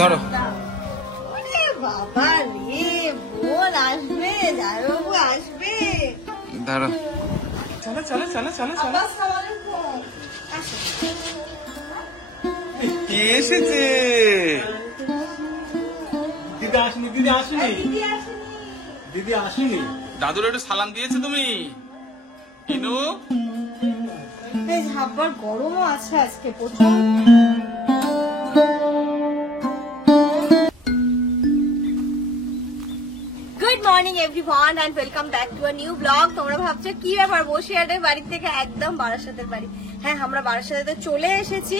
ধরো। বাবা রে, বোন আসবে, জামাইবাবু আসবে। ধরো। চলো চলো চলো চলো চলো। কে এসেছে? দিদি আসেনি, দিদি আসেনি, দিদি আসেনি। দাদুর একটু সালাম দিয়েছো তুমি? ইনু বেশ হাববার গরমও আছে আজকে প্রথম। Good morning everyone and welcome back to a new blog. তোমরা ভাবছো কি ব্যাপার বসিরহাটের বাড়ি থেকে একদম বারাসাতের বাড়ি। হ্যাঁ, আমরা বারাসাতে চলে এসেছি।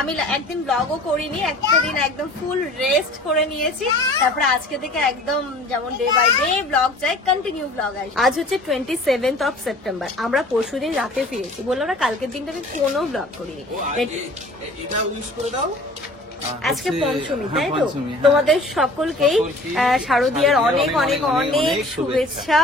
আমি একদিন ব্লগও করিনি, একটা দিন একদম ফুল রেস্ট করে নিয়েছি। তারপরে আজকে থেকে একদম যেমন ডে বাই ডে ব্লগ যায়, কন্টিনিউ ব্লগ আসে। আজ হচ্ছে 27th of September। আমরা পরশুদিন রাতে ফিরেছি। বললাম না কালকের দিনটা আমি কোনো ব্লগ করিনি। এটা উইশ করে দাও। আজকে পঞ্চমী, তাই তো? তোমাদের সকলকেই শারদীয়ার অনেক অনেক অনেক শুভেচ্ছা।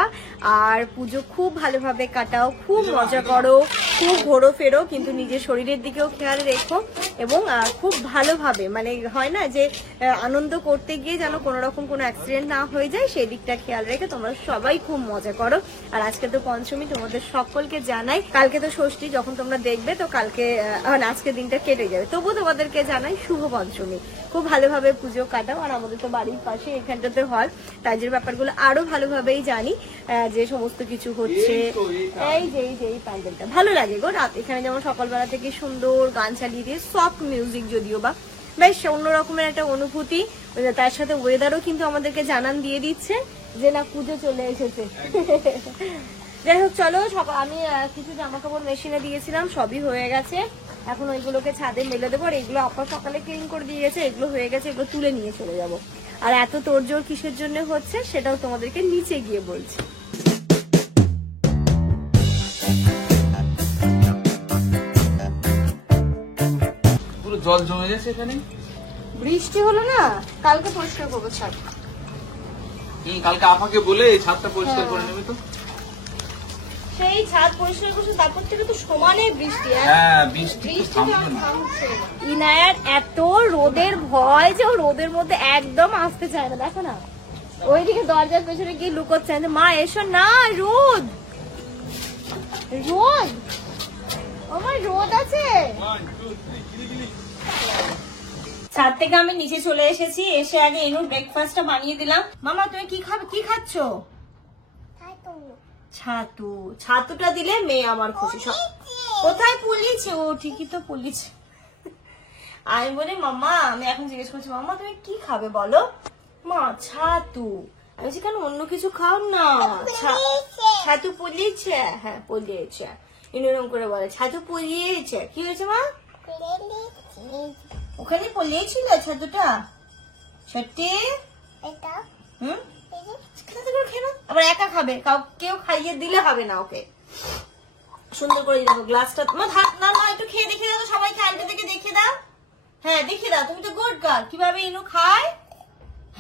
আর পুজো খুব ভালোভাবে কাটাও, খুব মজা করো, খুব ঘোরো ফেরো, কিন্তু নিজের শরীরের দিকেও খেয়াল রেখো। এবং খুব ভালোভাবে, মানে হয় না যে আনন্দ করতে গিয়ে যেন কোনো রকম কোনো অ্যাক্সিডেন্ট না হয়ে যায়, সেই দিকটা খেয়াল রেখে তোমরা সবাই খুব মজা করো। আর আজকে তো পঞ্চমী, তোমাদের সকলকে জানাই। কালকে তো ষষ্ঠী, যখন তোমরা দেখবে তো কালকে আজকে দিনটা কেটে যাবে, তবু তোমাদেরকে জানাই শুভ পঞ্চমী। খুব ভালোভাবে পুজো কাটাও। আর আমাদের তো বাড়ির পাশে এখানটাতে হয়, কাজের ব্যাপারগুলো আরো ভালোভাবেই জানি যে সমস্ত কিছু হচ্ছে। এই যে এই প্যান্ডেলটা ভালো লাগে গো। রাত এখানে যেমন সকালবেলা থেকে সুন্দর গান চালিয়ে দিয়ে, সফট মিউজিক যদিও বা, বেশ অন্যরকমের একটা অনুভূতি। তার সাথে ওয়েদারও কিন্তু আমাদেরকে জানান দিয়ে দিচ্ছে যে না পুজো চলে এসেছে। যাই হোক, চলো। আমি কিছু জামা কাপড় মেশিনে দিয়েছিলাম, সবই হয়ে গেছে। এখন ওইগুলোকে ছাদে মেলে দেবো। আর এগুলো আপা সকালে ক্লিন করে দিয়ে গেছে, এগুলো হয়ে গেছে, এগুলো তুলে নিয়ে চলে যাব। আর এত তোড়জোড় কিসের জন্য হচ্ছে সেটাও তোমাদেরকে নিচে গিয়ে বলছি। পুরো জল জমে গেছে এখানে। বৃষ্টি হলো না, কালকে পরিষ্কার করবো ছাদ। কালকে আপাকে বলে ছাদটা পরিষ্কার করে নেবে তো। সেই ছাদ পরিষ্কার করছে, তারপর থেকে তো সমানে বৃষ্টি। হ্যাঁ, বৃষ্টি ইনায়ার এত রোদের ভয় যে ও রোদের মধ্যে একদম আসতে চায় না। দেখো না, ওইদিকে দরজার পেছনে গিয়ে লুকোচ্ছে, মা এসো না, রোদ রোদ, আমার রোদ আছে। ছাদ থেকে আমি নিচে চলে এসেছি। এসে আগে এনুর ব্রেকফাস্টটা বানিয়ে দিলাম। মামা তুমি কি খাবে, কি খাচ্ছ? ছাতু। ছাতুটা দিলে মেয়ে আমার খুশি। সব কোথায় পুলিছে? ও ঠিকই তো পুলিছে। আমি বলি মাম্মা, আমি এখন জিজ্ঞেস করছি মাম্মা তুমি কি খাবে বলো? মা ছাতু। আমি বলছি কেন অন্য কিছু খাও না? ছাতু পুলিছে। হ্যাঁ পুলিয়েছে, এরকম করে বলে ছাতু পুলিয়েছে। কি হয়েছে মা? ওখানে পুলিয়েছিল ছাতুটা। সত্যি? হুম, আবার একা খাবে? কেউ খাইয়ে দিলে হবে না ওকে। সুন্দর করে দিলাম গ্লাসটা। তোমার হাত না না, একটু খেয়ে দেখিয়ে দাও, সবাইকে আন্টি থেকে দেখিয়ে দাও। হ্যাঁ দেখিয়ে দাও, তুমি তো গুড গার্ল। কিভাবে ইনু খায়?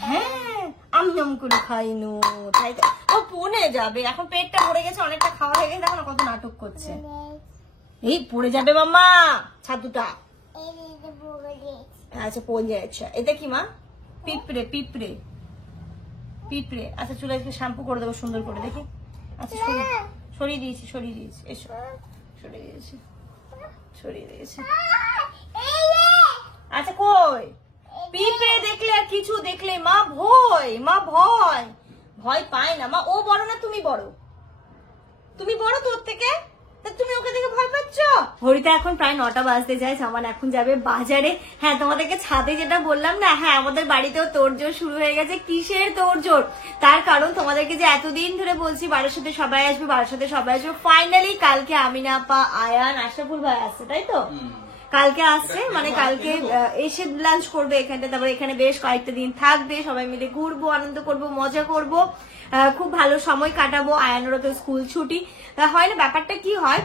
হ্যাঁ আম করে খাই ইনু। তাই তো, ও পড়ে যাবে। এখন পেটটা ভরে গেছে, অনেকটা খাওয়া হয়ে গেছে। দেখো না কত নাটক করছে। এই পড়ে যাবে মাম্মা ছাতুটা। আচ্ছা পড়ে যাচ্ছে। এটা কি মা? পিঁপড়ে পিঁপড়ে পিঁপড়ে। আচ্ছা চুলে শ্যাম্পু করে দেবো সুন্দর করে, দেখি। আচ্ছা সরিয়ে দিয়েছি, সরিয়ে দিয়েছি। এসো, সরিয়ে দিয়েছি, সরিয়ে দিয়েছি। আচ্ছা কই পিঁপড়ে দেখলে আর কিছু দেখলে মা ভয়, মা ভয় ভয় পায় না মা। ও বড় না তুমি বড়? তুমি বড় তোর থেকে, তুমি ওকে দেখে ভয় পাচ্ছ? ঘড়িতে এখন প্রায় 9টা বাজতে যায়। সামান এখন যাবে বাজারে। হ্যাঁ তোমাদেরকে ছাদে যেটা বললাম না, হ্যাঁ আমাদের বাড়িতেও তোড়জোড় শুরু হয়ে গেছে। কিসের তোড়জোড়? তার কারণ তোমাদেরকে যে এতদিন ধরে বলছি বারাসাতে সবাই আসবে, বারাসাতে সবাই আসবে। ফাইনালি কালকে আমিনা আপা, আয়ান, আশরাফুল ভাই আসছে, তাই তো? কালকে আসছে, মানে কালকে এসে লাঞ্চ করবে এখানটা। তারপরে এখানে বেশ কয়েকটা দিন থাকবে, সবাই মিলে ঘুরবো, আনন্দ করব, মজা করব, খুব ভালো সময় কাটাবো। আয়ানেরও তো স্কুল ছুটি হয় না। ব্যাপারটা কি হয়,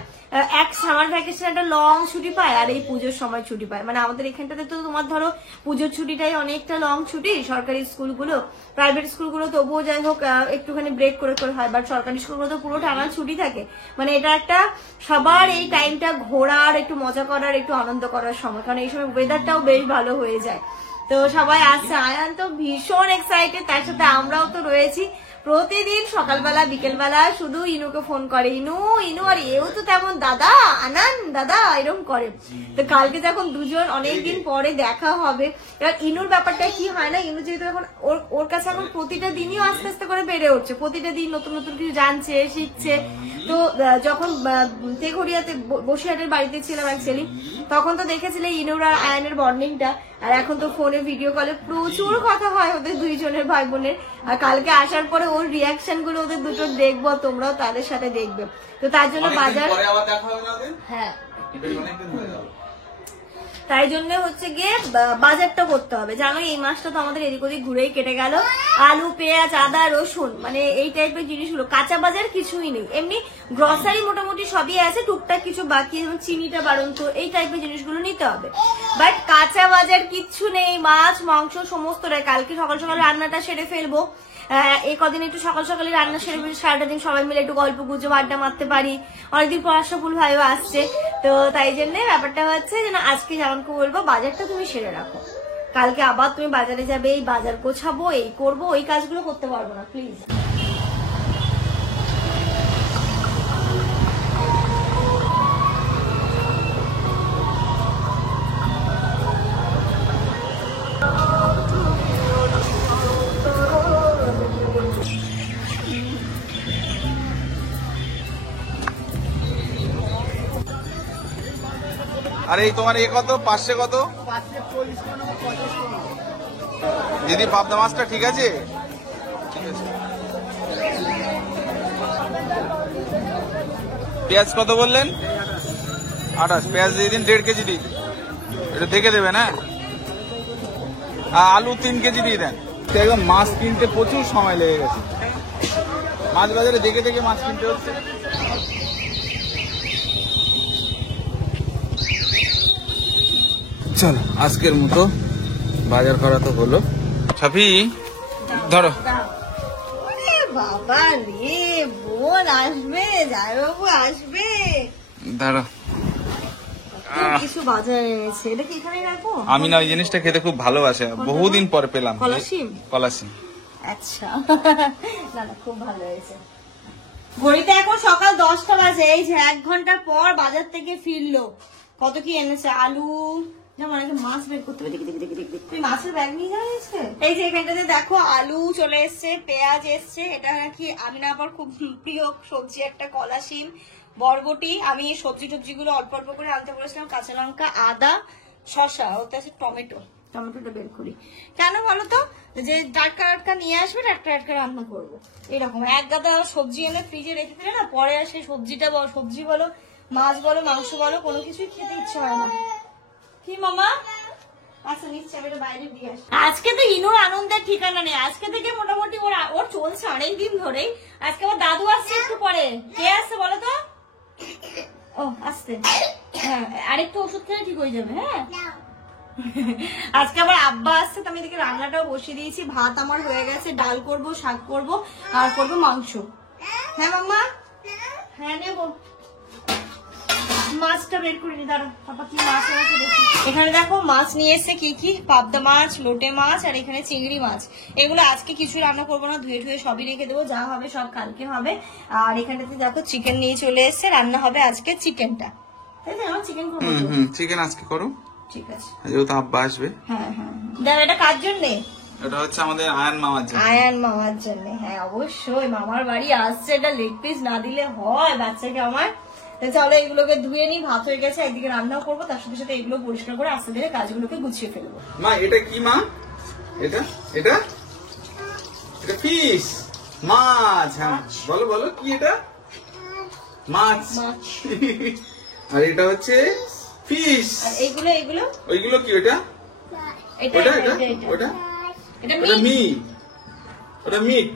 এক সামার ভ্যাকেশন একটা লং ছুটি পায়, আর এই পুজোর সময় ছুটি পায়। মানে আমাদের এখানটাতে তো তোমার ধরো পুজোর ছুটিটাই অনেকটা লং ছুটি। সরকারি স্কুলগুলো, প্রাইভেট স্কুলগুলো তবুও যাই হোক একটুখানি ব্রেক করে করে হয়, বাট সরকারি স্কুলগুলো তো পুরো টানা ছুটি থাকে। মানে এটা একটা সবার এই টাইমটা ঘোরার, একটু মজা করার, একটু আনন্দ করার সময়, কারণ এই সময় ওয়েদারটাও বেশ ভালো হয়ে যায়। তো সবাই আসছে, আয়ান তো ভীষণ এক্সাইটেড, তার সাথে আমরাও তো রয়েছি। প্রতিদিন সকালবেলা বিকেলবেলা শুধু ইনুকে ফোন করে, ইনু ইনু, আর এও তো তেমন দাদা আনান দাদা এরকম করে। তো কালকে যখন দুজন অনেকদিন পরে দেখা হবে, এবার ইনুর ব্যাপারটা কি হয় না, ইনু যেহেতু এখন ওর কাছে এখন প্রতিটা দিনই আস্তে আস্তে করে বেড়ে উঠছে, প্রতিটা দিন নতুন নতুন কিছু জানছে শিখছে। তো যখন তেঘরিয়াতে বসিরহাটের বাড়িতে ছিলাম অ্যাকচুয়ালি, তখন তো দেখেছিলে ইনুর আর আয়ানের বন্ডিংটা, আর এখন তো ফোনে ভিডিও কলে প্রচুর কথা হয় ওদের দুইজনের ভাই বোনের। আর কালকে আসার পরে ওর রিয়াকশন গুলো ওদের দুটো দেখবো, তোমরাও তাদের সাথে দেখবে। তো তার জন্য বাজার, হ্যাঁ তাই জন্য হচ্ছে গিয়ে বাজারটা করতে হবে। জানো এই মাসটা তো আমাদের এদিক ওদিক ঘুরেই কেটে গেল। আলু পেঁয়াজ আদা রসুন মানে এই টাইপের জিনিসগুলো, কাঁচা বাজার কিছুই নেই। এমনি গ্রসারি মোটামুটি সবই আছে, টুকটাক কিছু বাকি, যেমন চিনিটা বাড়ন্ত এই টাইপের জিনিসগুলো নিতে হবে, বাট কাঁচা বাজার কিচ্ছু নেই। মাছ মাংস সমস্তটাই কালকে সকাল সকাল রান্নাটা সেরে ফেলবো। এই কদিন একটু সকাল সকালে রান্না সেরে সারাটা দিন সবাই মিলে একটু গল্প গুজব আড্ডা মারতে পারি। অনেকদিন পর আশরাফুল ভাইও আসছে, তো তাই জন্য ব্যাপারটা হচ্ছে যেন আজকে জামানকে বলবো বাজারটা তুমি সেরে রাখো, কালকে আবার তুমি বাজারে যাবে, এই বাজার গোছাবো এই করবো, ওই কাজগুলো করতে পারবো না প্লিজ। আর এই তোমার এ কত, 500 কত দিদি? পাবদা মাছটা ঠিক আছে? ঠিক আছে। পেঁয়াজ কত বললেন? 28। পেঁয়াজ দিয়ে দিন 1.5 কেজি দিন, এটা দেখে দেবেন। হ্যাঁ, আলু 3 কেজি দিয়ে দেন। একদম মাছ কিনতে প্রচুর সময় লেগে গেছে, মাছ বাজারে দেখে দেখে মাছ কিনতে হচ্ছে। চলো আজকের মতো বাজার করা তো হলো। ছাপি ধরো। বাবা রে, বোন আসবে, জামাইবাবু আসবে, ধরো কিছু বাজার এনেছে, এটা কি এখানে রাখবো? আমি না ওই জিনিসটা খেতে খুব ভালোবাসে, বহুদিন পরে পেলাম। কলাশিম? কলাশিম, আচ্ছা না না খুব ভালো হয়েছে। ঘড়িতে এখন সকাল 10টা বাজে, এই যে 1 ঘন্টা পর বাজার থেকে ফিরলো। কত কি এনেছে? আলু, মাছ বের করতে হবে, তুই মাছের ব্যাগ নিয়ে যাওয়া হয়েছে। এই যে এখানটাতে দেখো আলু চলে এসছে, পেঁয়াজ এসছে, এটা নাকি আমি না আবার খুব প্রিয় সবজি একটা, কলা শিম, বরবটি। আমি এই সবজি টবজিগুলো অল্প অল্প করে আনতে বলেছিলাম, কাঁচা লঙ্কা আদা শসা, ওতে আছে টমেটো। টমেটোটা বের করি কেন বলো তো, যে টাটকা টাটকা নিয়ে আসবে, টাটকা টাটকা রান্না করবো। এরকম এক গাদা সবজি এনে ফ্রিজে রেখে দিলে না, পরে আর সেই সবজিটা সবজি বলো মাছ বলো মাংস বলো কোনো কিছুই খেতে ইচ্ছে হয় না। কি মামা? আচ্ছা নিশ্চয় আমি বাইরে দিয়ে আসি। আজকে তো ইনুর আনন্দের ঠিকানা নেই, আজকে থেকে মোটামুটি ওর চলছে অনেকদিন ধরেই। আজকে আমার দাদু আসছে একটু পরে। কে আসছে বলো তো? ও আসছে, হ্যাঁ আরেকটু ওষুধ খেলে ঠিক হয়ে যাবে। হ্যাঁ আজকে আবার আব্বা আসছে, তো আমি এদিকে রান্নাটাও বসিয়ে দিয়েছি। ভাত আমার হয়ে গেছে, ডাল করব, শাক করব, আর করবো মাংস। হ্যাঁ মামা, হ্যাঁ নেবো। মাছটা বের করিনি, দাঁড়ো পাপা কি মাছ আছে দেখি। এখানে দেখো মাছ নিয়ে এসছে, কি কি, পাবদা মাছ, লোটে মাছ, আর এখানে চিংড়ি মাছ। এগুলো আজকে কিছু রান্না করবো না, ধুয়ে ধুয়ে সবই রেখে দেবো, যা হবে সব কালকে হবে। আর এখানটাতে দেখো চিকেন নিয়ে চলে এসছে, রান্না হবে আজকে চিকেনটা। তাই তো আমার চিকেন করবো। চিকেন আজকে করো, ঠিক আছে, যেহেতু আব্বা আসবে। হ্যাঁ হ্যাঁ, দাঁড়া এটা কার জন্যে? এটা হচ্ছে আমাদের আয়ান মামার জন্য। আয়ান মামার জন্য, হ্যাঁ অবশ্যই, মামার বাড়ি আসছে, এটা লেগ পিস না দিলে হয় বাচ্চাকে আমার। চলো এগুলোকে ধুয়ে নি, ভাত হয়ে গেছে, একদিকে রান্নাও করবো, তার সাথে সাথে এগুলো পরিষ্কার করে আস্তে ধীরে কাজগুলোকে গুছিয়ে ফেলবো। মা এটা কি মা? এটা এটা এটা ফিশ, মাছ। হ্যাঁ বলো বলো কি এটা? মাছ। আর এটা হচ্ছে ফিশ। আর এইগুলো এইগুলো ওইগুলো কি? ওটা এটা ওটা এটা ওটা এটা মিট, ওটা মিট।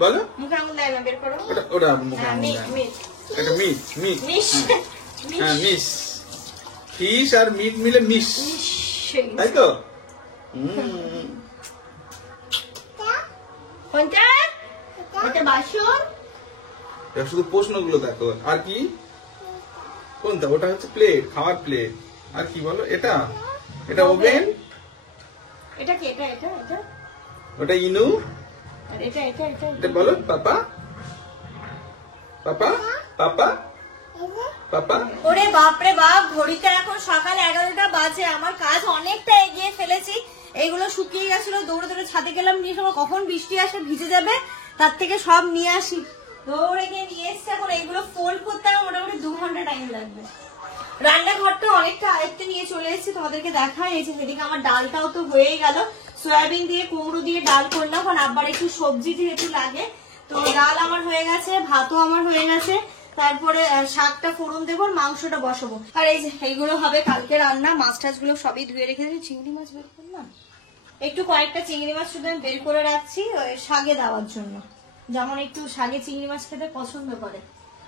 বলো মুখে আঙুল দেয় না, বের করো। ওটা ওটা মুখে আঙুল মিট দেয়। মিট এটা মিট মিট মিশ, হ্যাঁ মিশ, ফিশ আর মিট মিলে মিশ, সেই তাই তো? কোনটা? এটা বাসন। শুধু প্রশ্নগুলো দেখো। আর কি কোনটা? ওটা হচ্ছে প্লেট, খাওয়ার প্লেট। আর কি বলো? এটা এটা ওভেন, এটা কি? এটা এটা এটা ওটা ইনু। আর এটা এটা এটা এটা বলো পাপা পাপা পাপা পাপা। ওরে বাপরে বাপ, ঘড়িতে এখন সকাল 11টা বাজে। আমার কাজ অনেকটা এগিয়ে ফেলেছি। এইগুলো শুকিয়ে গেছিল, দৌড়ে দৌড়ে ছাদে গেলাম, নিয়ে সব কখন বৃষ্টি আসে ভিজে যাবে, তার থেকে সব নিয়ে আসি। দৌড়ে গিয়ে নিয়ে এসছি। এখন এইগুলো ফোল্ড করতে আমার মোটামুটি 2 ঘন্টা টাইম লাগবে। রান্নাঘরটা অনেকটা আয়ত্তে নিয়ে চলে এসেছি, তোমাদেরকে দেখাই। এই যে সেদিকে আমার ডালটাও তো হয়েই গেল। সয়াবিন দিয়ে কুমড়ো দিয়ে ডাল করলাম, কারণ আবার একটু সবজি যেহেতু লাগে। তো ডাল আমার হয়ে গেছে, ভাতও আমার হয়ে গেছে। তারপরে শাকটা ফোড়ন দেবো, মাংসটা বসাবো। আর এই যে এইগুলো হবে কালকে রান্না। মাছ টাছ গুলো সবই ধুয়ে রেখে দিয়েছি। চিংড়ি মাছ বের করলাম, একটু কয়েকটা চিংড়ি মাছ শুধু আমি বের করে রাখছি শাকে দেওয়ার জন্য। যেমন একটু শাকে চিংড়ি মাছ খেতে পছন্দ করে।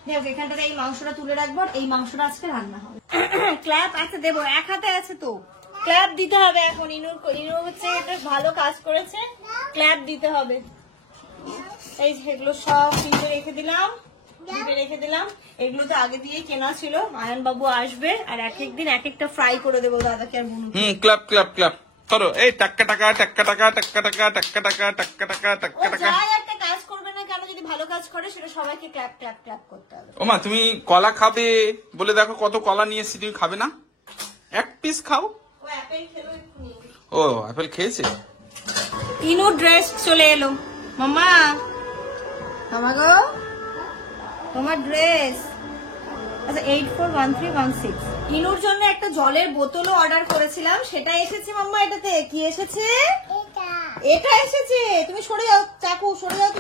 দেখ এখানটাতে এই মাংসটা তুলে রাখবো, এই মাংসটা আজকে রান্না হবে। ক্ল্যাপ আছে দেবো, এক হাতে আছে তো, ক্ল্যাপ দিতে হবে এখন। ইনুর হচ্ছে এটা ভালো কাজ করেছে, ক্ল্যাপ দিতে হবে। এই এগুলো সব কিনে রেখে দিলাম, রেখে দিলাম। এগুলো তো আগে দিয়ে কেনা ছিল। আয়ন বাবু আসবে আর এক একদিন এক একটা ফ্রাই করে দেবো দাদাকে আর বুনু। ক্লাব ক্লাব ক্লাব করো। এই টাক্কা টাকা টাক্কা টাকা টাক্কা টাকা টাক্কা টাকা টাক্কা টাকা টাক্কা টাকা। যাই একটা কাজ করবে না কেন, যদি ভালো কাজ করে সেটা সবাইকে ক্ল্যাপ ক্ল্যাপ ক্ল্যাপ করতে হবে। ওমা তুমি কলা খাবে বলে দেখো কত কলা নিয়ে এসেছি, তুমি খাবে না? এক পিস খাও। ও অ্যাপেল খেলো এক্ষুনি। ও আপেল খেয়েছে। ইনু ড্রেস চলে এলো। মামা মামা গো, তোমার ড্রেস। আচ্ছা 841316। ইনুর জন্য একটা জলের বোতলও অর্ডার করেছিলাম, সেটা এসেছে মাম্মা। এটাতে কি এসেছে? এটা এসেছে। তুমি সরে যাও, চাকু সরে যাও।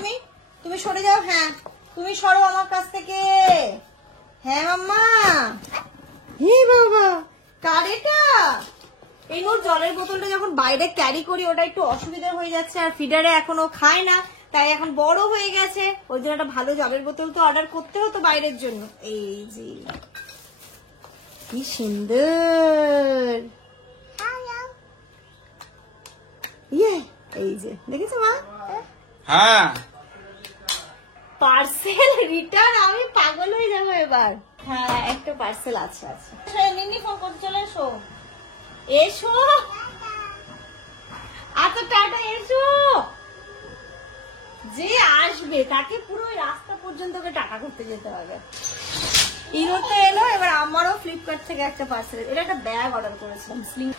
তুমি সরে যাও। হ্যাঁ তুমি সরো আমার কাছ থেকে। হ্যাঁ মাম্মা। হে বাবা, কার এটা? ইনুর জলের বোতলটা যখন বাইরে ক্যারি করি ওটা একটু অসুবিধা হয়ে যাচ্ছে, আর ফিডারে এখনো খায় না, তাই এখন বড় হয়ে গেছে। ওই জন্য একটা ভালো জলের বোতল তো অর্ডার করতে হতো বাইরের জন্য। এই যে কি সুন্দর, ইয়ে এই যে দেখেছো মা? হ্যাঁ পার্সেল রিটার্ন। আমি পাগল হয়ে যাবো এবার। হ্যাঁ একটা পার্সেল আছে। আচ্ছা নিনি ফোন করতে চলে এসো। এসো আচ্ছা টাটা, এসো। যে আসবে তাকে পুরো রাস্তা পর্যন্ত টাকা করতে যেতে হবে। ইনুর তো এলো, এবার আমারও ফ্লিপকার্ট থেকে একটা পার্সেল। এটা একটা ব্যাগ অর্ডার করেছিলাম।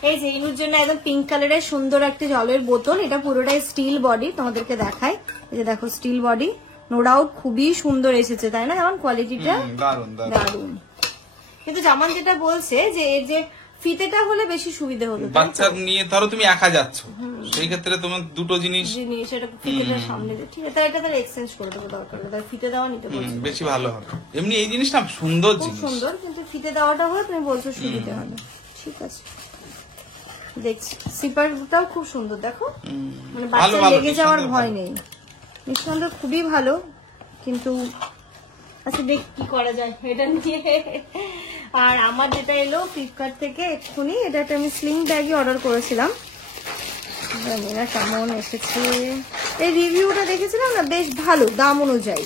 এই যে ইনুর জন্য একদম পিঙ্ক কালারের সুন্দর একটা জলের বোতল। এটা পুরোটাই স্টিল বডি, তোমাদেরকে দেখাই। এই যে দেখো স্টিল বডি, নো ডাউট খুবই সুন্দর এসেছে, তাই না? যেমন কোয়ালিটিটা দারুন। কিন্তু জামান যেটা বলছে যে এর যে ফিতেটা হলে বেশি সুবিধা হতো। বাচ্চা নিয়ে ধরো তুমি একা যাচ্ছ, সেই ক্ষেত্রে তোমার দুটো জিনিস এটা ফিতেটা সামনে দিয়ে, ঠিক আছে এটা তাহলে এক্সচেঞ্জ করে দেবো, দরকার নেই ফিতে দেওয়া নিতে বলছো। বেশি ভালো হবে। এমনি এই জিনিসটা সুন্দর খুব জিনিস, সুন্দর, কিন্তু ফিতে দেওয়াটা হয় তুমি বলছো সুবিধা হবে। ঠিক আছে দেখছি। সিপারটাও খুব সুন্দর, দেখো মানে বাচ্চা লেগে যাওয়ার ভয় নেই। নিঃসন্দেহে খুবই ভালো, কিন্তু আচ্ছা দেখ কি করা যায় এটা নিয়ে। আর আমার যেটা এলো ফ্লিপকার্ট থেকে এক্ষুনি, এটা একটা আমি স্লিং ব্যাগই অর্ডার করেছিলাম। জানি না কেমন এসেছে। এই রিভিউটা দেখেছিলাম না, বেশ ভালো দাম অনুযায়ী,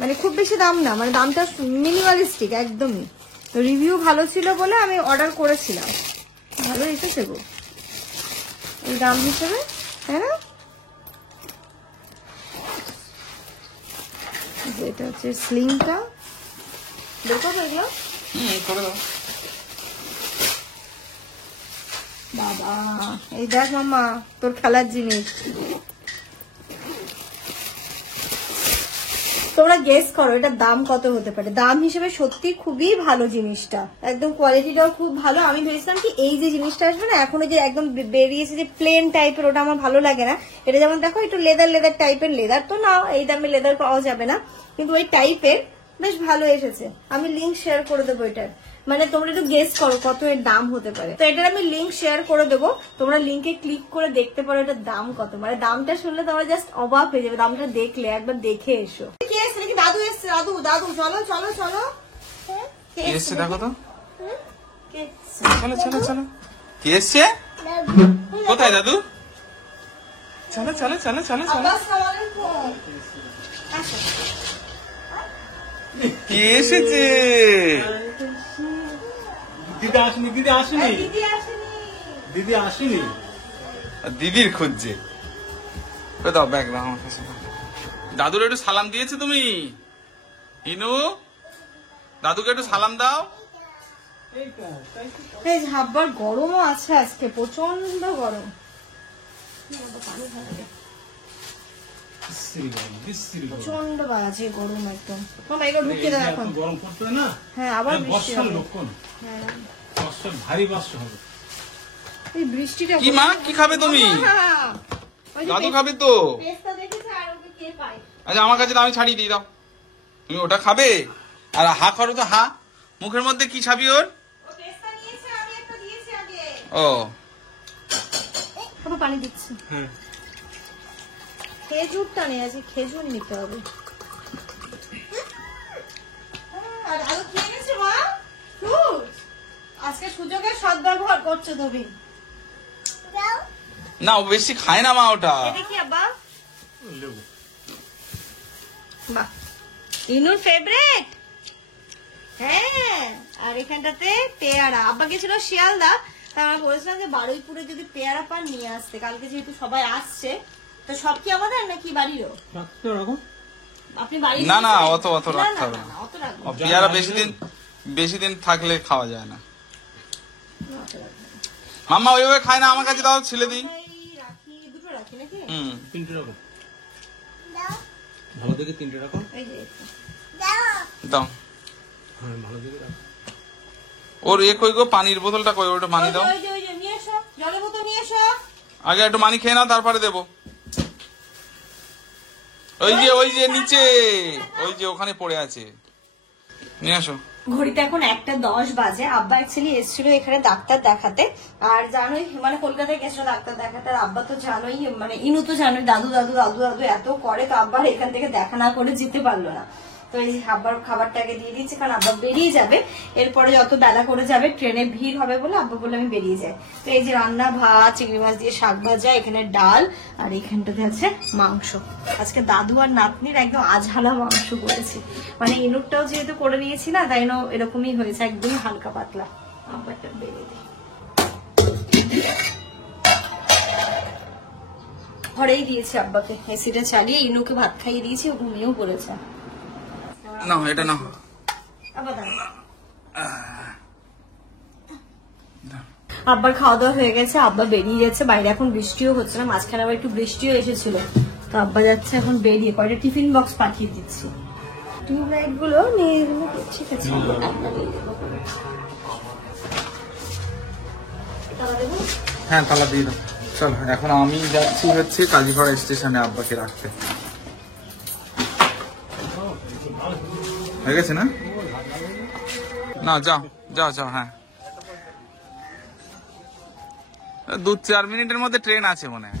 মানে খুব বেশি দাম না, মানে দামটা মিনিমালিস্টিক একদমই। তো রিভিউ ভালো ছিল বলে আমি অর্ডার করেছিলাম। ভালো এসেছে গো এই দাম হিসেবে, তাই না? এটা হচ্ছে স্লিংটা, দেখো তো এগুলো। বাবা এই দেখ মাম্মা তোর খেলার জিনিস। তোমরা গেস করো এটার দাম কত হতে পারে। দাম হিসেবে সত্যি খুবই ভালো জিনিসটা, একদম কোয়ালিটিটাও খুব ভালো। আমি ভেবেছিলাম কি এই যে জিনিসটা আসবে না এখন, যে একদম বেরিয়েছে যে প্লেন টাইপের, ওটা আমার ভালো লাগে না। এটা যেমন দেখো একটু লেদার টাইপের, লেদার তো না, এই দামে লেদার পাওয়া যাবে না, কিন্তু ওই টাইপের বেশ ভালো এসেছে। আমি লিঙ্ক শেয়ার করে দেবো এটার, মানে তোমরা একটু গেস করো কত এর দাম হতে পারে। তো এটার আমি লিঙ্ক শেয়ার করে দেবো, তোমরা লিঙ্কে ক্লিক করে দেখতে পারো এটার দাম কত। মানে দামটা শুনলে তোমরা জাস্ট অবাক হয়ে যাবে, দামটা দেখলে একবার দেখে এসো। কে এসছে নাকি? দাদু এসছে। দাদু চলো চলো চলো। কে এসছে দেখো তো, চলো চলো চলো। কে এসছে? কোথায় দাদু? চলো চলো চলো চলো চলো। কে এসেছে? দিদি আসেনি, দিদি আসেনি, দিদি আসেনি। দিদির খুঁজছে। দাও ব্যাগ দাও আমার কাছে। দাদুর একটু সালাম দিয়েছে তুমি? ইনু, দাদুকে একটু সালাম দাও। এই হাব্বার গরমও আছে আজকে, প্রচন্ড গরম। প্রচন্ড বাজে গরম একদম। মামা এগুলো ঢুকিয়ে দাও এখন। গরম পড়ছে না? হ্যাঁ আবার বৃষ্টি বর্ষার হবে। লক্ষণ, হ্যাঁ বর্ষার ভারী বর্ষা হবে। এই বৃষ্টিটা কি মা, কি খাবে তুমি? দাদু খাবে তো। আচ্ছা আমার কাছে আমি ছাড়িয়ে দিই, দাও। তুমি ওটা খাবে? আর হা করো তো, হা। মুখের মধ্যে কি ছাবি ওর? ও পানি দিচ্ছি। হ্যাঁ খেজুরটা নেই, আজকে খেজুর নিতে হবে। আজকে সুযোগের সদ্ব্যবহার করছো তুমি। না, ও বেশি খায় না মা ওটা। দেখি আব্বা। লেবু বাহ, ইনুর ফেভারিট। হ্যাঁ, আর এখানটাতে পেয়ারা। আব্বা গেছিল শিয়ালদা, তা আমরা বলেছিলাম যে বারুইপুরে যদি পেয়ারা পান নিয়ে আসতে। কালকে যেহেতু সবাই আসছে, তো সব কি আমাদের নাকি বাড়িরও? রাখতে ওরকম আপনি বাড়ি না না, অত রাখতে হবে না। অত রাখবো না। পেয়ারা বেশি দিন থাকলে খাওয়া যায় না। মাম্মা ওইভাবে খায় না, আমার কাছে দাও, ছিলে দিই। রাখি, দুটো রাখি নাকি? হুম, 3টে রকম ভালো দেখে 3টে রকম। এই যে দাও। হ্যাঁ ভালো দেখে রাখো। ওর কই গো, পানির বোতলটা কই? ওটা মানি দাও। ওই যে নিয়ে এসো, জলের বোতল নিয়ে এসো। আগে একটু মানি খেয়ে নাও, তারপরে দেবো। ওই যে নিচে, ওই যে ওখানে পড়ে আছে, নিয়ে আসো। ঘড়িতে এখন 1:10 বাজে। আব্বা অ্যাকচুয়ালি এসেছিল এখানে ডাক্তার দেখাতে। আর জানোই, মানে কলকাতায় গেছিল ডাক্তার দেখাতে। আর আব্বা তো জানোই, মানে ইনু তো জানোই, দাদু দাদু দাদু দাদু এত করে, তো আব্বার এখান থেকে দেখা না করে যেতে পারলো না। তো এই আব্বার খাবারটাকে দিয়ে দিচ্ছি, কারণ আব্বা বেরিয়ে যাবে। এরপরে যত বেলা করে যাবে ট্রেনে ভিড় হবে বলে আব্বা বলে আমি বেরিয়ে যাই। তো এই যে রান্না, ভাত, চিংড়ি মাছ দিয়ে শাক ভাজা, এখানে ডাল, আর এখানটাতে আছে মাংস। আজকে দাদু আর নাতনির একদম আঝালা মাংস করেছি। মানে ইনুরটাও যেহেতু করে নিয়েছি না, তাই না এরকমই হয়েছে, একদমই হালকা পাতলা। আব্বারটা বেরিয়ে দিই। ঘরেই দিয়েছি আব্বাকে, এসিটা চালিয়ে ইনুকে ভাত খাইয়ে দিয়েছি, ও ঘুমিয়েও পড়েছে। না এটা না, আব্বার খাওয়া দাওয়া হয়ে গেছে, আব্বা বেরিয়ে যাচ্ছে বাইরে। এখন বৃষ্টিও হচ্ছে না, মাঝখানে আবার একটু বৃষ্টিও এসেছিল, তো আব্বা যাচ্ছে এখন বেরিয়ে। কয়টা টিফিন বক্স পাঠিয়ে দিচ্ছি। টিউবলাইট গুলো নিয়ে, ঠিক আছে। হ্যাঁ তালা দিয়ে দাও। চলো এখন আমি যাচ্ছি হচ্ছে কাজীপাড়া স্টেশনে আব্বাকে রাখতে। হয়ে গেছে না? না যাও যাও যাও। হ্যাঁ 2-4 মিনিটের মধ্যে ট্রেন আছে মনে হয়।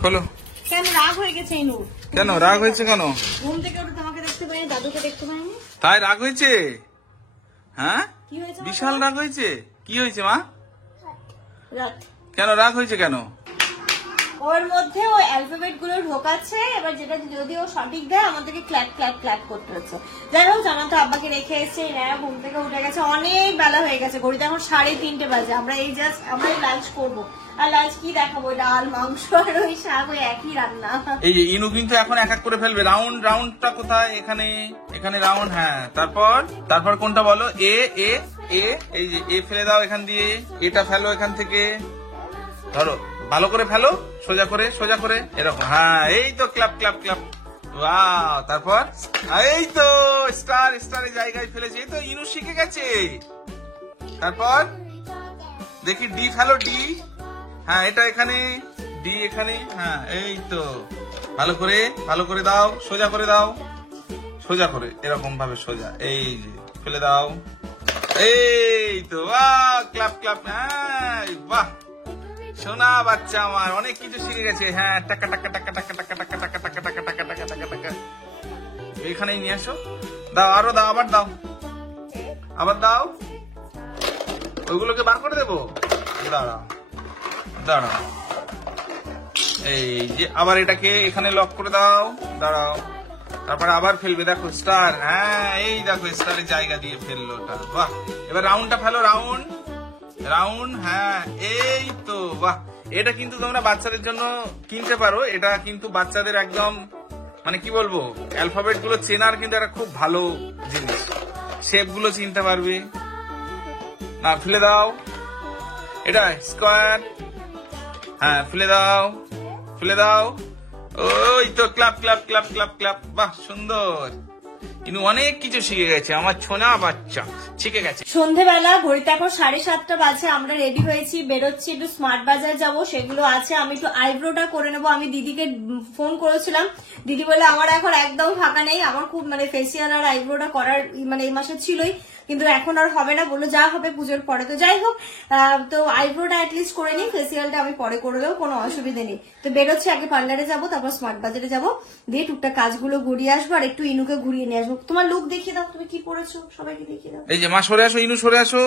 খোলো। কেন রাগ হয়ে গেছে ইনু? কেন রাগ হয়েছে? কেন ঘুম থেকে উঠে তোমাকে দেখতে পাইনি, দাদুকে দেখতে পাইনি, তাই রাগ হয়েছে? হ্যাঁ কি হয়েছে? বিশাল রাগ হয়েছে। কি হয়েছে মা? রাগ। কেন রাগ হয়েছে কেন? ওর মধ্যে ওই অ্যালফাবেট গুলো ঢোকাচ্ছে, এবার যেটা যদি ও সঠিক দেয় আমাদেরকে ক্ল্যাপ ক্ল্যাপ ক্ল্যাপ করতে হচ্ছে। যাই হোক, জানা তো আব্বাকে রেখে এসছে, এরা ঘুম থেকে উঠে গেছে, অনেক বেলা হয়ে গেছে। ঘড়িতে এখন 3:30 বাজে। আমরা এই জাস্ট লাঞ্চ করবো। আর লাঞ্চ কি দেখাবো? ডাল, মাংস আর ওই শাক, ওই একই রান্না। এই যে ইনু কিন্তু এখন এক এক করে ফেলবে। রাউন্ডটা কোথায়? এখানে রাউন্ড। হ্যাঁ তারপর কোনটা বলো? এ এ এ, এই যে এ ফেলে দাও এখান দিয়ে, এটা ফেলো এখান থেকে, ধরো ভালো করে ফেলো, সোজা করে এরকম। হ্যাঁ এই তো ক্লাপ ক্লাপ ক্লাপ। ওয়াও, তারপর এই তো স্টারের জায়গায় ফেলেছে। এই তো ইনু শিখে গেছে। তারপর দেখি ডি ফেলো, ডি। হ্যাঁ এটা এখানে, ডি এখানে। হ্যাঁ এই তো ভালো করে দাও, সোজা করে এরকম ভাবে সোজা। এই যে ফেলে দাও। এই তো বাহ, ক্লাপ ক্লাপ। হ্যাঁ বাহ, সোনা বাচ্চা আমার অনেক কিছু শিখে গেছে। হ্যাঁ টাকা টাকা টাকা টাকা টাকা টাকা টাকা টাকা টাকা টাকা টাকা টাকা টাকা। এইখানেই নিয়ে আসো। দাও, আরো দাও, আবার দাও। ওইগুলোকে বার করে দেবো। দাঁড়াও। এই যে আবার এটাকে এখানে লক করে দাও। দাঁড়াও, তারপরে আবার ফেলবে। দেখো স্টার। হ্যাঁ এই দেখো স্টারের জায়গা দিয়ে ফেললো ওটা। বাহ, এবার রাউন্ডটা ফেলো। রাউন্ড, হ্যাঁ এই তো, বাহ। এটা কিন্তু তোমরা বাচ্চাদের জন্য কিনতে পারো। এটা কিন্তু বাচ্চাদের একদম মানে কি বলবো, অ্যালফাবেট গুলো চেনার কিন্তু একটা খুব ভালো জিনিস। শেপ গুলো চিনতে পারবে না। ফেলে দাও, এটা স্কোয়ার, হ্যাঁ ফেলে দাও, ফেলে দাও। ওই তো club club club club club, বাহ সুন্দর। কিন্তু অনেক কিছু শিখে গেছে আমার ছোনা বাচ্চা, শিখে গেছে। সন্ধেবেলা ঘড়িতে এখন 7:30 বাজে, আমরা রেডি হয়েছি, বেরোচ্ছি, একটু স্মার্ট বাজার যাব, সেগুলো আছে। আমি একটু আইব্রোটা করে নেবো। আমি দিদিকে ফোন করেছিলাম, দিদি বলে আমার এখন একদম ফাঁকা নেই, আমার খুব মানে ফেসিয়াল আর আইব্রোটা করার মানে এই মাসে ছিলই, কিন্তু এখন আর হবে না, বললো যা হবে পুজোর পরে। তো যাই হোক, তো আইব্রোটা অ্যাটলিস্ট করে নিই, ফেসিয়ালটা আমি পরে করলেও কোনো অসুবিধা নেই। তো বেরোচ্ছি, আগে পার্লারে যাবো, তারপর স্মার্ট বাজারে যাবো, দিয়ে টুকটাক কাজগুলো ঘুরিয়ে আসবো, আর একটু ইনুকে ঘুরিয়ে নিয়ে আসবো। তোমার লুক দেখিয়ে দাও, তুমি কি পরেছো সবাইকে দেখিয়ে দাও। এই যে মা সরে আসো, ইনু সরে আসো।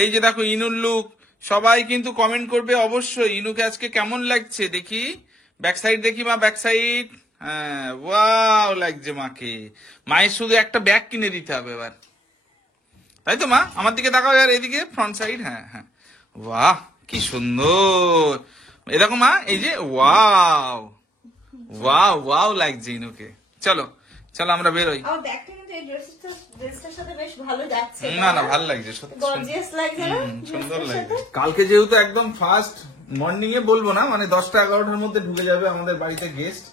এই যে দেখো ইনুর লুক। সবাই কিন্তু কমেন্ট করবে অবশ্যই ইনুকে আজকে কেমন লাগছে। দেখি ব্যাক সাইড, দেখি মা ব্যাক সাইড, হ্যাঁ ওয়াও লাগছে মাকে। মায়ের শুধু একটা ব্যাগ কিনে দিতে হবে এবার, তাই তো মা? আমার দিকে তাকাও আর এদিকে ফ্রন্ট সাইড, হ্যাঁ হ্যাঁ, বাহ কি সুন্দর। এই দেখো মা, এই যে ওয়াও ওয়াও ওয়াও লাগছে ইনুকে। চলো চলো আমরা বেরোই। আমার ব্যাগটা কিন্তু এই ড্রেসটার সাথে বেশ ভালো যাচ্ছে। না না ভালো লাগছে, সত্যি গর্জিয়াস লাগছে না? সুন্দর লাগছে। কালকে যেহেতু একদম ফার্স্ট মর্নিং এ বলবো না, মানে 10টা-11টার মধ্যে ঢুকে যাবে আমাদের বাড়িতে গেস্ট,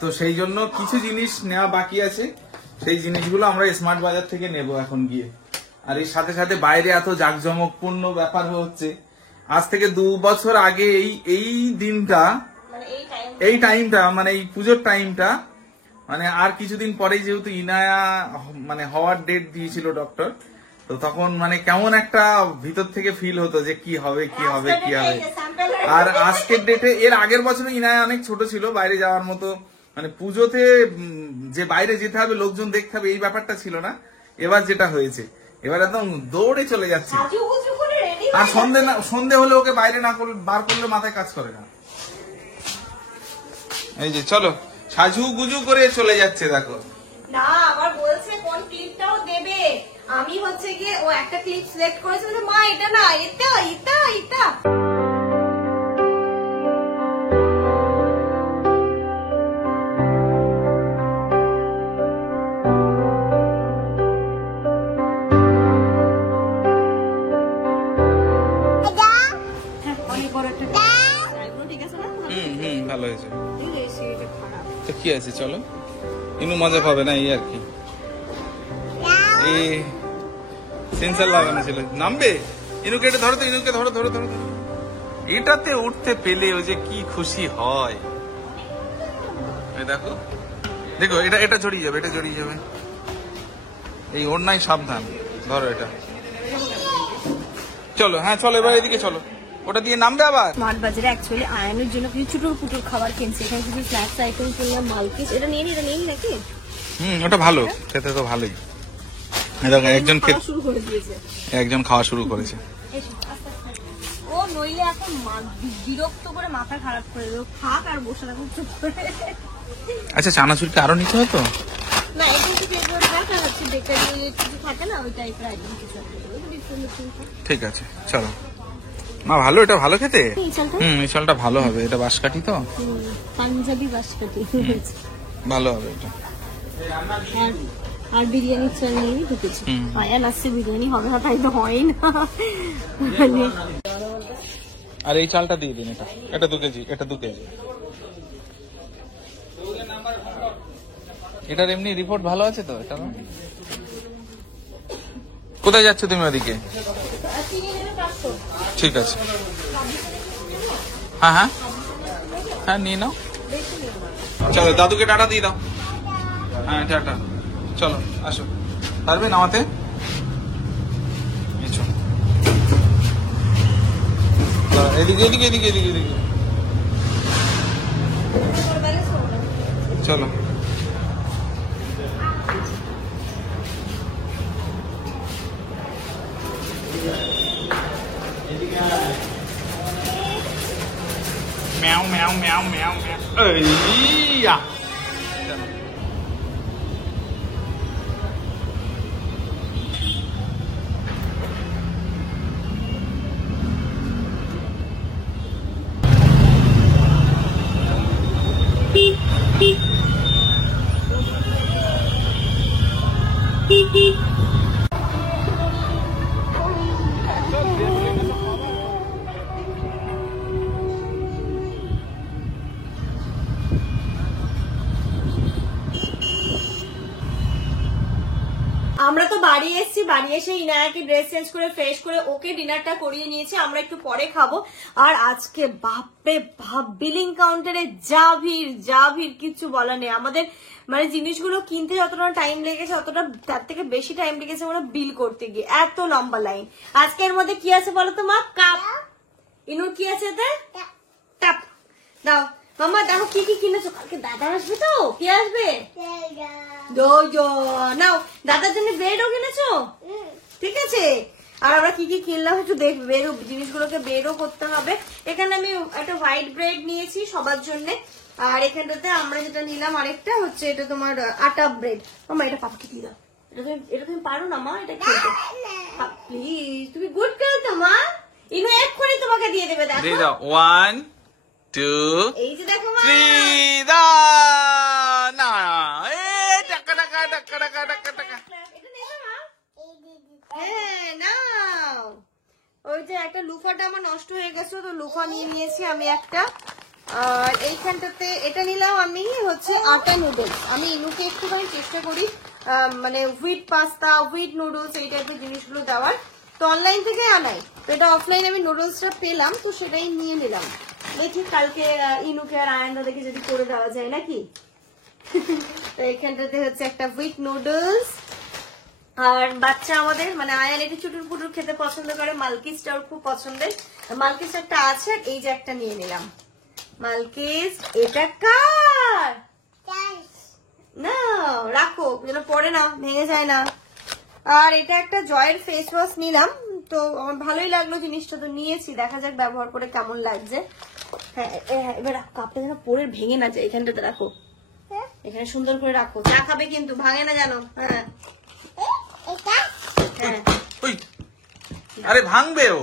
তো সেই জন্য কিছু জিনিস নেওয়া বাকি আছে। সেই জিনিসগুলো আমরা স্মার্ট বাজার থেকে নেব এখন গিয়ে। আর এর সাথে সাথে বাইরে এত জাঁকজমকপূর্ণ ব্যাপার হচ্ছে। আজ থেকে 2 বছর আগে এই দিনটা, এই টাইমটা মানে এই পুজোর টাইমটা, মানে আর কিছুদিন পরেই যেহেতু ইনায়া মানে হওয়ার ডেট দিয়েছিল ডক্টর, তো তখন মানে কেমন একটা ভিতর থেকে ফিল হতো যে কি হবে কি হবে কি হবে। আর আজকের ডেটে, এর আগের বছরে ইনায়া অনেক ছোট ছিল, বাইরে যাওয়ার মতো মানে পুজোতে যে বাইরে যেতে হবে, লোকজন দেখতে হবে, এই ব্যাপারটা ছিল না। এবার যেটা হয়েছে, এবার একদম দৌড়ে চলে যাচ্ছে। আর সন্ধে হলে ওকে বাইরে না করলে, বার করলে মাথায় কাজ করে না। এই যে চলো, সাজু গুজু করে চলে যাচ্ছে দেখো। না আবার বলছে কোন ক্লিপটাও দেবে। আমি হচ্ছে গিয়ে ও একটা ক্লিপ সিলেক্ট করেছে, বলে মা এটা না, এটা এটা এটা। ভালো হয়েছে, কি আছে চলো, ইনু মজা পাবে না এই আর কি। এই সেন্সার লাগানো ছিল, নামবে। ইনুকে এটা ধরো তো, ইনুকে ধরো ধরো ধরো। এটাতে উঠতে পেলে ও যে কি খুশি হয়। দেখো দেখো, এটা এটা জড়িয়ে যাবে, এটা জড়িয়ে যাবে। এই ওর নাই, সাবধান, ধরো এটা। চলো হ্যাঁ চলো, এবার এদিকে চলো, ওটা দিয়ে নামবে আবার। স্মার্ট বাজারে অ্যাকচুয়ালি আয়নের জন্য কিছু ছোট পুটোর খাবার কিনছি। এখানে কিছু স্ন্যাক্স আইটেম কিনলাম, মালকিস। এটা নিয়ে নি, এটা নিয়ে নি নাকি? ওটা ভালো খেতে, তো ভালোই। একজন শুরু করে দিয়েছে, একজন খাওয়া শুরু করেছে। ও নইলে এখন বিরক্ত করে মাথা খারাপ করে দেবো, খাক আর বসে থাকো চুপ করে। আচ্ছা চানাচুরকে আরো নিতে হতো না, এটা কিছু দেখা হচ্ছে বেকারি কিছু থাকে না, ওই টাইপের আইটেম কিছু। ঠিক আছে চলো মা, ভালো, এটা ভালো খেতে। এই চালটা ভালো হবে, এটা বাঁশকাঠি তো, পাঞ্জাবি বাঁশকাঠি, ভালো হবে এটা। আর বিরিয়ানির চাল নিয়ে ঢুকেছি। আয়ান আসছে, বিরিয়ানি হবে না, তাই তো হয় না। আর এই চালটা দিয়ে দিন, এটা 2 কেজি, এটা 2 কেজি। এটার এমনি রিপোর্ট ভালো আছে তো? এটা কোথায় যাচ্ছ তুমি ওদিকে? ঠিক আছে, হ্যাঁ হ্যাঁ হ্যাঁ নিয়ে নাও। চলো দাদুকে টাটা দিয়ে দাও। হ্যাঁ টাটা, চলো আসো, পারবে নামাতে? এদিকে এদিকে এদিকে এদিকে এদিকে চলো। ম্যাও ম্যাও ম্যাও ম্যাও ম্যাও। এইয়া বাড়ি এসেছি, বাড়ি এসে ইনায়াকে ড্রেস চেঞ্জ করে ফ্রেশ করে ওকে ডিনারটা করিয়ে নিয়েছি, আমরা একটু পরে খাবো। আর আজকে বাপরে বাপ বিলিং কাউন্টারে যা ভিড় কিছু বলার নেই। আমাদের মানে জিনিসগুলো কিনতে যতটা টাইম লেগেছে অতটা তার থেকে বেশি টাইম লেগেছে আমরা বিল করতে গিয়ে, এত লম্বা লাইন। আজকে এর মধ্যে কি আছে বলো তো মা? কাপ। ইনুর কি আছে এতে? কাপ দাও মামা, দেখো কি কি কিনেছো। কালকে দাদা আসবে তো, কি আসবে? নাও দাদার জন্য ব্রেডও কিনেছো, ঠিক আছে। আর আমরা কি কি কিনলাম একটু দেখবে, বেরো জিনিসগুলোকে বেরও করতে হবে। এখানে আমি একটা হোয়াইট ব্রেড নিয়েছি সবার জন্য, আর এখানটাতে আমরা যেটা নিলাম আরেকটা হচ্ছে এটা তোমার আটা ব্রেড। মামা এটা পাপাকে দিয়ে দাও, এটা তুমি পারো না মা এটা খেলতে, প্লিজ তুমি গুড গার্ল তো মা। ইনু এক্ষুনি তোমাকে দিয়ে দেবে, দেখো 1 2 এই যে দেখো মা। 3 দা না টাকা টাকা টাকা টাকা টাকা টাকা। এটা নেবে মা? হ্যাঁ নাও। ওই যে একটা লুফাটা আমার নষ্ট হয়ে গেছে, তো লুফা নিয়ে নিয়েছি আমি একটা। আর এইখানটাতে এটা নিলাম আমি হচ্ছে আটা নুডলস। আমি ইনুকে একটুখানি চেষ্টা করি মানে হুইট পাস্তা, হুইট নুডলস এই টাইপের জিনিসগুলো দেওয়ার, তো অনলাইন থেকে আনাই। তো এটা অফলাইন আমি নুডলসটা পেলাম, তো সেটাই নিয়ে নিলাম। দেখি কালকে ইনুকে আর আয়ন দাদাকে যদি করে দেওয়া যায় নাকি। তো এইখানটাতে হচ্ছে একটা হুইট নুডলস। আর বাচ্চা আমাদের মানে আয়ান একটু চুটুর পুটুর খেতে পছন্দ করে, মালকিসটাও খুব পছন্দের। মালকিস একটা আছে, এই যে একটা নিয়ে নিলাম মালকিস। এটা কার? না রাখো যেন পড়ে না, ভেঙে যায় না। আর এটা একটা জয়ের ফেস ওয়াশ নিলাম, তো আমার ভালোই লাগলো জিনিসটা, তো নিয়েছি, দেখা যাক ব্যবহার করে কেমন লাগছে। হ্যাঁ এবার রাখো, কাপটা যেন পরে ভেঙে না যায়। এখানটাতে রাখো, এখানে সুন্দর করে রাখো। চা খাবে কিন্তু, ভাঙে না জানো। হ্যাঁ হ্যাঁ আরে ভাঙবে ও,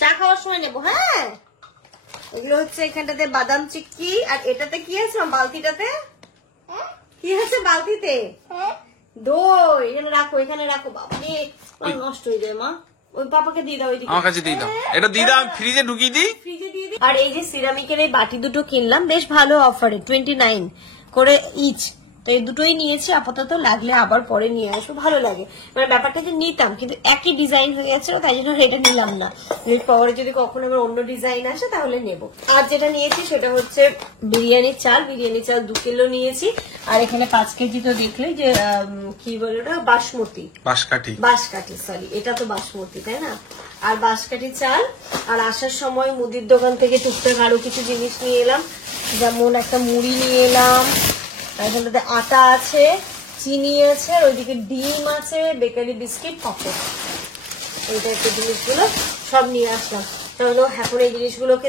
চা খাওয়ার সময় নেবো। হ্যাঁ এগুলো হচ্ছে এখানটাতে বাদাম চিক্কি। আর এটাতে কি আছে বালতিটাতে? কি আছে বালতিতে? দই। এখানে রাখো, এখানে রাখো। বাবারে নষ্ট হয়ে যায় মা, ওই পাপাকে দিয়ে দাও, ওইদিকে আমার কাছে দিয়ে দাও। এটা দিয়ে দাও, আমি ফ্রিজে ঢুকিয়ে দিই। ফ্রিজে দিয়ে দিই। আর এই যে সিরামিকের এই বাটি দুটো কিনলাম, বেশ ভালো অফারে 29 করে ইচ। তো এই দুটোই নিয়েছি আপাতত, লাগলে আবার পরে নিয়ে আসবো, ভালো লাগে। মানে ব্যাপারটা যে নিতাম কিন্তু একই ডিজাইন হয়ে গেছে, তাই জন্য এটা নিলাম না। পরে যদি কখনো আবার অন্য ডিজাইন আসে তাহলে নেব। আর যেটা নিয়েছি সেটা হচ্ছে বিরিয়ানির চাল। বিরিয়ানির চাল 2 কিলো নিয়েছি। আর এখানে 5 কেজি তো দেখলেই যে কি বলে ওটা, বাসমতি, বাঁশকাঠি সরি, এটা তো বাসমতি তাই না। আর বাঁশকাঠি চাল। আর আসার সময় মুদির দোকান থেকে টুকটাক আরো কিছু জিনিস নিয়ে এলাম, যেমন একটা মুড়ি নিয়ে এলাম, এখানটাতে আটা আছে, চিনি আছে, আর ওইদিকে ডিম আছে, বেকারি বিস্কিট, পকেট, এই টাইপের জিনিসগুলো সব নিয়ে আসলাম। তাহলে এখন এই জিনিসগুলোকে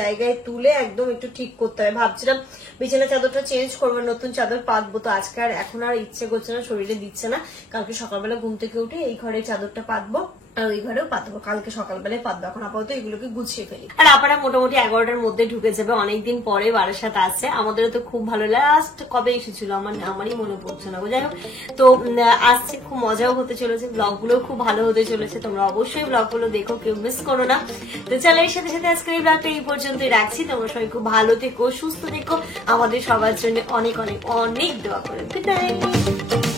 জায়গায় তুলে একদম একটু ঠিক করতে হবে। ভাবছিলাম বিছানা চাদরটা চেঞ্জ করবো, নতুন চাদর পাতবো, তো আজকে আর এখন আর ইচ্ছে করছে না, শরীরে দিচ্ছে না। কালকে সকালবেলা ঘুম থেকে উঠে এই ঘরে চাদরটা পাতবো, আর ওই ঘরেও পাতবো, কালকে সকালবেলায় পাতবো। এখন আপাতত এগুলোকে গুছিয়ে ফেলি। আর আপনারা মোটামুটি 11টার মধ্যে ঢুকে যাবে, অনেকদিন পরে বারাসাত আছে। আমাদেরও তো খুব ভালো, লাস্ট কবে এসেছিল আমারই মনে পড়ছে না, যাই হোক। তো আসছে, খুব মজাও হতে চলেছে, ব্লগগুলো খুব ভালো হতে চলেছে। তোমরা অবশ্যই ব্লগগুলো দেখো, কেউ মিস করো না। তো চলো এর সাথে সাথে আজকের এই ব্লগটা এই পর্যন্তই রাখছি। তোমরা সবাই খুব ভালো থেকো, সুস্থ থেকো, আমাদের সবার জন্য অনেক অনেক অনেক দোয়া করো। Good night.